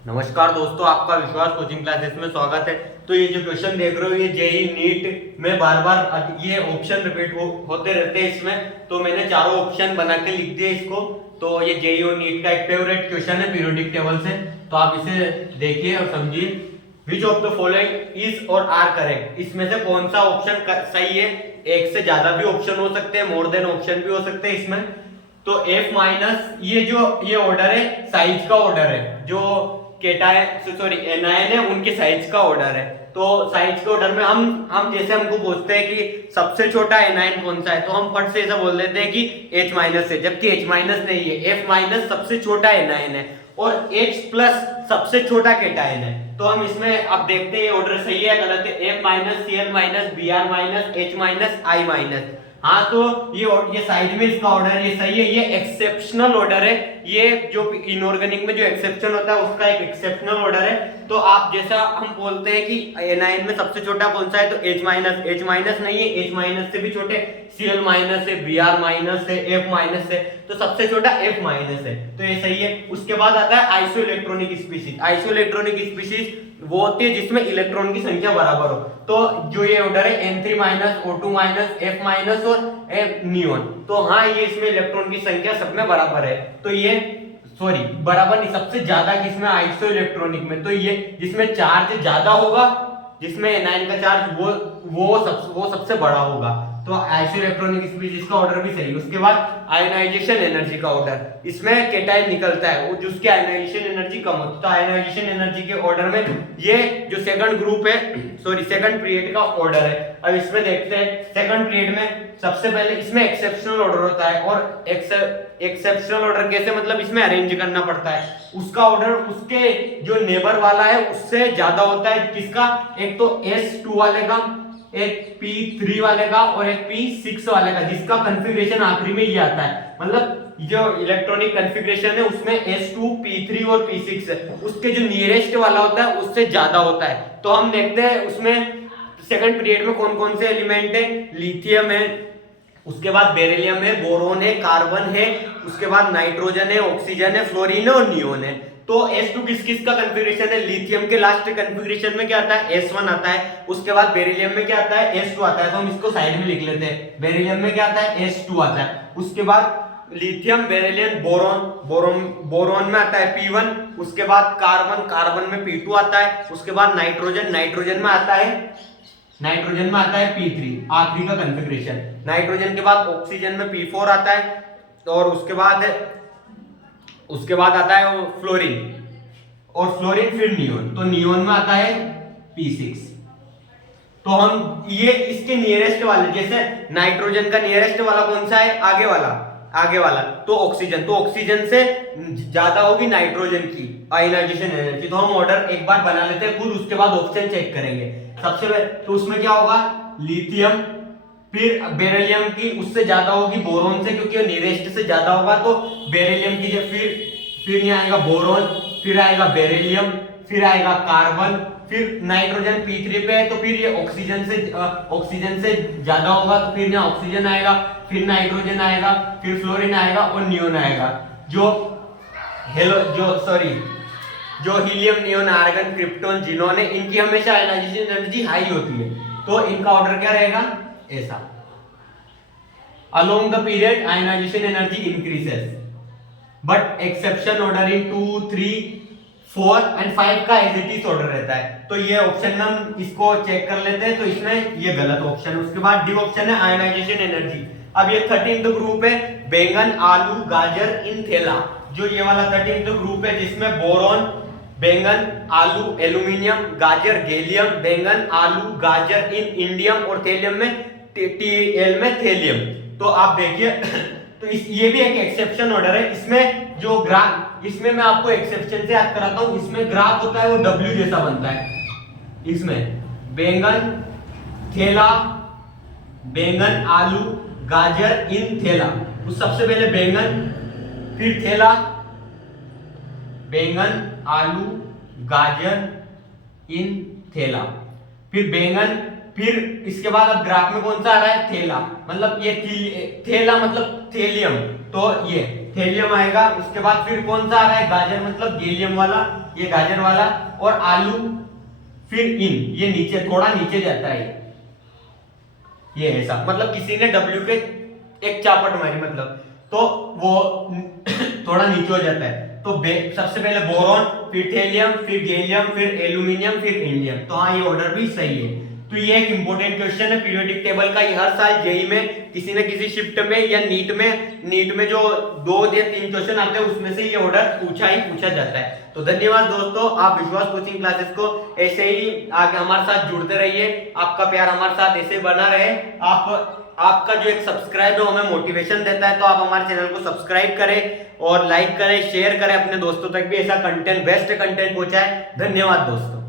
नमस्कार दोस्तों, आपका विश्वास कोचिंग क्लासेस में स्वागत है। तो ये जो क्वेश्चन देख रहे हो ये जेई नीट में बार बार ये ऑप्शन रिपीट होते रहते हैं इसमें। तो मैंने चारों ऑप्शन बना के लिख दिए इसको। तो ये जेई और नीट का एक फेवरेट क्वेश्चन है पीरियोडिक टेबल से। तो आप इसे देखिए और समझिए। Which of the following is और आर करेक्ट, इसमें से कौन सा ऑप्शन सही है। एक से ज्यादा भी ऑप्शन हो सकते हैं, मोर देन ऑप्शन भी हो सकते हैं इसमें। तो F माइनस ये ऑर्डर है, साइज का ऑर्डर है। जो केटायन सॉरी एनायन है उनके साइज का ऑर्डर है। तो साइज के ऑर्डर में हम जैसे हमको पूछते हैं कि सबसे छोटा एनायन कौन सा है, तो हम फट से ऐसा बोल देते हैं कि H माइनस है, जबकि H माइनस नहीं है। F माइनस सबसे छोटा एनायन है और H प्लस सबसे छोटा केटायन है। तो हम इसमें अब देखते हैं ये ऑर्डर सही है गलत है। F minus, Cl minus, Br minus, H minus, I minus. हाँ, तो ये साइड में इसका ऑर्डर ये सही है। ये एक्सेप्शनल ऑर्डर है। ये जो इनऑर्गेनिक में जो एक्सेप्शन होता है उसका एक एक्सेप्शनल ऑर्डर है। तो आप जैसा हम बोलते हैं कि एनायन में सबसे छोटा कौन सा है, तो H माइनस। H माइनस नहीं है, H माइनस से भी छोटे Cl माइनस है, Br माइनस है, F माइनस है। तो सबसे छोटा F माइनस है, तो ये सही है। उसके बाद आता है iso electronic species. Iso electronic species वो होती है जिसमें इलेक्ट्रॉन की संख्या बराबर हो। तो जो ये ऑर्डर है N3 minus, O2 minus, F minus और नियोन। तो हाँ, ये इसमें इलेक्ट्रॉन की संख्या सब में बराबर है। तो ये सॉरी बराबर नहीं, सबसे ज्यादा किसमें, आइसो इलेक्ट्रॉनिक में। तो ये जिसमें चार्ज ज्यादा होगा, जिसमें एनायन का चार्ज वो सबसे बड़ा होगा। तो आइसो इलेक्ट्रॉनिक स्पीशीज का ऑर्डर भी सही। उसके बाद आयनाइजेशन एनर्जी का ऑर्डर, इसमें केटायन निकलता है वो जिसकी आयनाइजेशन एनर्जी कम होती है। तो आयनाइजेशन एनर्जी के ऑर्डर में ये जो सेकंड ग्रुप है, सॉरी सेकंड पीरियड का ऑर्डर है। अब इसमें देखते हैं सेकंड पीरियड में सबसे पहले इसमें एक्सेप्शनल ऑर्डर होता है। और एक्सेप्शनल ऑर्डर कैसे, मतलब इसमें अरेंज करना पड़ता है। उसका ऑर्डर उसके जो नेबर वाला है उससे ज्यादा होता है। किसका, एक तो S2 वाले का, एक P3 वाले का और एक P6 वाले का, जिसका कॉन्फ़िगरेशन आखिरी में ये आता है। मतलब जो इलेक्ट्रॉनिक कॉन्फ़िगरेशन है उसमें S2, P3 और P6 है, उसके जो नियरेस्ट वाला होता है उससे ज्यादा होता है। तो हम देखते हैं उसमें सेकंड पीरियड में कौन कौन से एलिमेंट है। लिथियम है, उसके बाद बेरिलियम है, बोरोन है, कार्बन है, उसके बाद नाइट्रोजन है, ऑक्सीजन है, फ्लोरीन है और नियोन है। तो S2 किस किस का कॉन्फ़िगरेशन है। लिथियम के लास्ट कॉन्फ़िगरेशन में क्या आता है, S1 आता है। उसके बाद बेरिलियम में क्या आता है, S2 आता है। तो हम इसको साइड में लिख लेते हैं। बेरिलियम में क्या आता है, S2 आता है। उसके बाद लिथियम, बेरिलियम, बोरोन में आता है P1। उसके बाद कार्बन में P2 आता है। उसके बाद नाइट्रोजन में आता है P3, आखिरी का कॉन्फ़िगरेशन। नाइट्रोजन के बाद ऑक्सीजन में P4 आता है। और उसके बाद आता है फ्लोरीन, और फ्लोरीन फिर नियोन। तो नियोन में आता है P6। तो हम ये इसके नियरेस्ट वाले, जैसे नाइट्रोजन का नियरेस्ट वाला कौन सा है, आगे वाला तो ऑक्सीजन। तो ऑक्सीजन से ज्यादा होगी नाइट्रोजन की आयनाइजेशन एनर्जी। तो हम ऑर्डर एक बार बना लेते हैं खुद, उसके बाद ऑप्शन चेक करेंगे। सबसे पहले तो उसमें क्या होगा, लिथियम, फिर बेरिलियम की उससे ज्यादा होगी बोरोन से, क्योंकि नियरेस्ट से ज्यादा होगा। तो बेरिलियम की जब फिर नहीं आएगा बोरोन, फिर आएगा बेरिलियम, फिर आएगा कार्बन, फिर नाइट्रोजन P3 पे है तो फिर ये ऑक्सीजन से ज्यादा होगा। तो फिर यहाँ ऑक्सीजन आएगा, फिर नाइट्रोजन आएगा, फिर फ्लोरीन आएगा और नियोन आएगा। जो helium, neon, argon, krypton, xenon है, इनकी हमेशा आयनाइजेशन एनर्जी हाई होती है। तो इनका ऑर्डर क्या रहेगा, ऐसा। Along the period ionisation energy increases, but exception order in 2, 3, 4 and 5 का एज इट इज ऑर्डर रहता है। तो ये ऑप्शन में हम इसको चेक कर लेते हैं। तो इसमें ये गलत ऑप्शन है। उसके बाद डी ऑप्शन है आयनाइजेशन एनर्जी। अब ये 13th ग्रुप है, बैंगन, आलू, गाजर, इन थैला। जो ये वाला 13th ग्रुप है जिसमें बोरॉन, बैंगन, आलू, एल्यूमिनियम, गाजर, गैलियम, बैंगन, आलू, गाजर, इन इंडियम और थैलियम में Tl में थैलियम। तो आप देखिए तो ये भी एक एक्सेप्शन ऑर्डर है। इसमें जो ग्राफ, इसमें मैं आपको एक्सेप्शन से याद कराता हूं। इसमें ग्राफ होता है वो W जैसा बनता है। इसमें बैंगन, थैला, बैंगन, आलू, गाजर, इन थैला। तो सबसे पहले बैंगन, फिर थैला, बैंगन, आलू, गाजर, इन थैला, फिर बैंगन, फिर इसके बाद अब ग्राफ में कौन सा आ रहा है, थैला। मतलब ये थैला मतलब थैलियम। तो ये थेलियम आएगा, उसके बाद फिर कौन सा आ रहा है, गाजर मतलब गैलियम वाला, ये गाजर वाला, और आलू, फिर इन, ये नीचे थोड़ा नीचे जाता है, ये ऐसा, मतलब किसी ने डब्ल्यू के एक चापट मारी मतलब, तो वो थोड़ा नीचे हो जाता है। तो सबसे पहले बोरॉन, फिर थेलियम, फिर गैलियम, फिर एल्यूमिनियम, फिर इंडियम। तो हाँ, ये ऑर्डर भी सही है। तो ये एक इंपॉर्टेंट क्वेश्चन है पीरियोडिक टेबल का, ये हर साल जेई में किसी न किसी शिफ्ट में या नीट में जो 2 या 3 क्वेश्चन आते हैं उसमें से ये ऑर्डर पूछा जाता है। तो धन्यवाद दोस्तों, आप विश्वास कोचिंग क्लासेस को ऐसे ही आगे हमारे साथ जुड़ते रहिए, आपका प्यार हमारे साथ ऐसे बना रहे। आपका जो एक सब्सक्राइब है हमें मोटिवेशन देता है, तो आप हमारे चैनल को सब्सक्राइब करें और लाइक करें, शेयर करें अपने दोस्तों तक भी, ऐसा कंटेंट, बेस्ट कंटेंट पहुंचाएं। धन्यवाद दोस्तों।